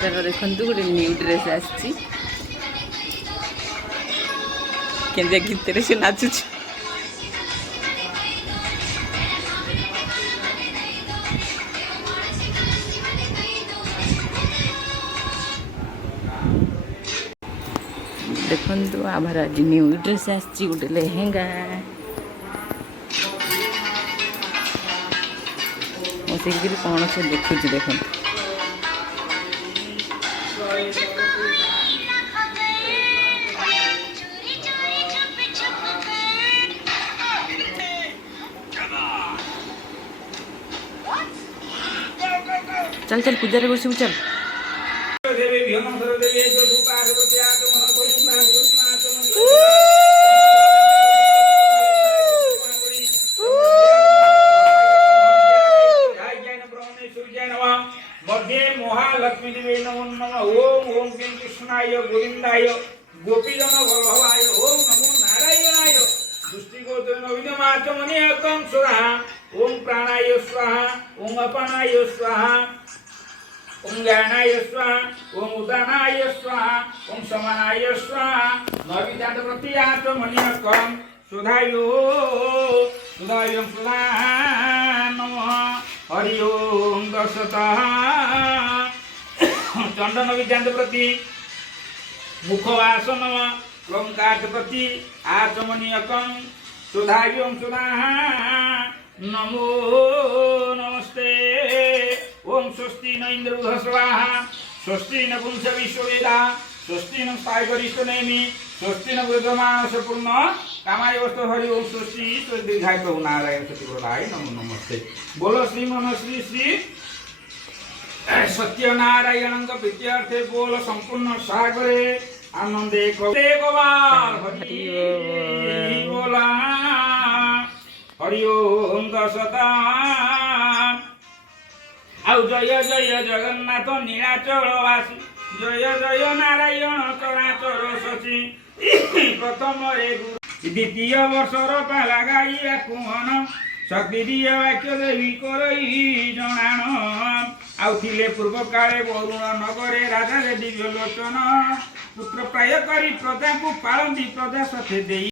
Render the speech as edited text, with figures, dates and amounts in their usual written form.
तर देखो गोटे न्यू ड्रेस आसी गीत से नाचुच देखु आमर आज न्यू ड्रेस आसी गोटे लेहेंगा मुझे कौन से देखुच देख चल चल पूजा रे बसू चल मध्ये महालक्ष्मी देवी नमो नमः ओम ओम कृष्णाय गोविंदाय गोपीजन वल्लभाय ओम नमो नारायणाय दृष्टिगोचर नवीनमाचमनीयकं स्वाहा ओम प्राणाय स्वाहा ओम अपानाय स्वाहा ओम ज्ञानाय स्वाहा ओम उदानाय स्वाहा ओम समानाय स्वाहा नवीजात प्रतियाचमनीयकं सुधायो सुधायं स्वाहा नमः हरि ओम दशता चंदन विद्यांत प्रति मुखवासन लंकाट प्रति आचमनीयकं सुधायं सुधाः नमो नमस्ते ओम स्वस्ति न इंद्र स्वाहा स्वस्ति न पुंस विश्ववेदा स्वस्ति न साइगरिष्ठ नेमि स्वस्ति न वृद्धमानस पूर्ण कामाय वस्तु हरि ओम स्वस्ति दीर्घाय प्रभु नारायण सत्यव्रताय नमो नमस्ते बोलो श्री मन श्री श्री सत्यनारायण प्रीत्यर्थे बोल संपूर्ण सागरे आनंदे कवे गोपाल हरि बोला हरि ओम दशता आउ जय जय जगन्नाथ नीलाचल वासी जय जय नारायण चराचर शची प्रथम रे गुरु द्वितीय वर्षर पाला गाइया कुहन शक्ति दिए वाक्य देवी करई जनाण आउथिले पूर्व काले वरुण नगरे राजा दिव्य लोचन पुत्र प्राय करी प्रजा को पालती प्रजा सथे देई